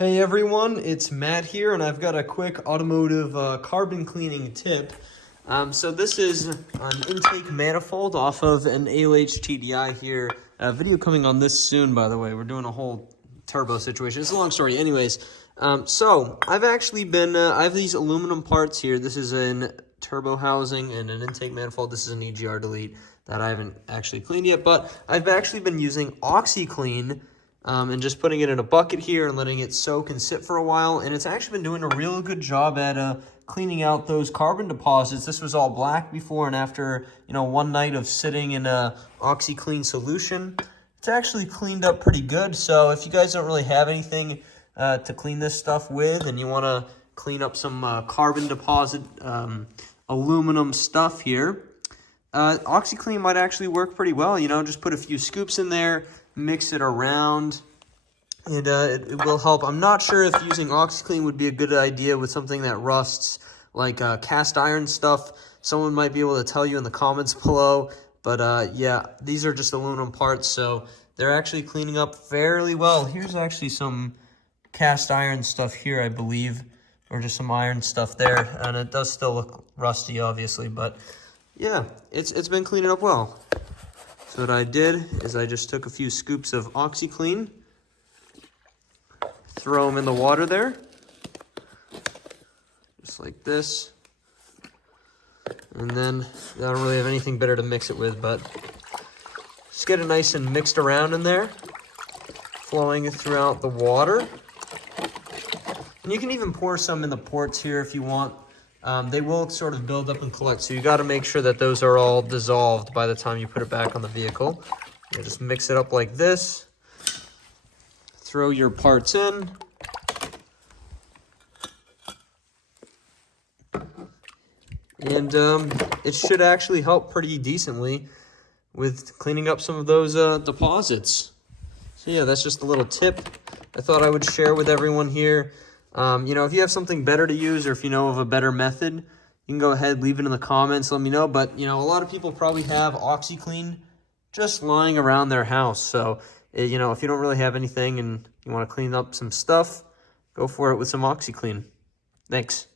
Hey everyone, it's Matt here, and I've got a quick automotive carbon cleaning tip. So this is an intake manifold off of an ALH TDI here. Video coming on this soon, by the way. We're doing a whole turbo situation. It's a long story. Anyways, so I've actually been, I have these aluminum parts here. This is an turbo housing and an intake manifold. This is an EGR delete that I haven't actually cleaned yet, but I've actually been using OxyClean and just putting it in a bucket here and letting it soak and sit for a while. And it's actually been doing a real good job at cleaning out those carbon deposits. This was all black before, and after, one night of sitting in a OxyClean solution, it's actually cleaned up pretty good. So if you guys don't really have anything to clean this stuff with, and you want to clean up some carbon deposit aluminum stuff here, OxyClean might actually work pretty well. Just put a few scoops in there, mix it around, and it will help. I'm not sure if using OxyClean would be a good idea with something that rusts, like cast iron stuff. Someone might be able to tell you in the comments below. But yeah, these are just aluminum parts, so they're actually cleaning up fairly well. Here's actually some cast iron stuff here, I believe, or just some iron stuff there, and it does still look rusty, obviously, but yeah, it's been cleaning up well. So what I did is I just took a few scoops of OxyClean, throw them in the water there, just like this. And then I don't really have anything better to mix it with, but just get it nice and mixed around in there, flowing throughout the water. And you can even pour some in the ports here if you want. They will sort of build up and collect, so you got to make sure that those are all dissolved by the time you put it back on the vehicle. You just mix it up like this. Throw your parts in. And it should actually help pretty decently with cleaning up some of those deposits. So yeah, that's just a little tip I thought I would share with everyone here. If you have something better to use, or if you know of a better method, you can go ahead, leave it in the comments, let me know. But, a lot of people probably have OxyClean just lying around their house. So, if you don't really have anything and you want to clean up some stuff, go for it with some OxyClean. Thanks.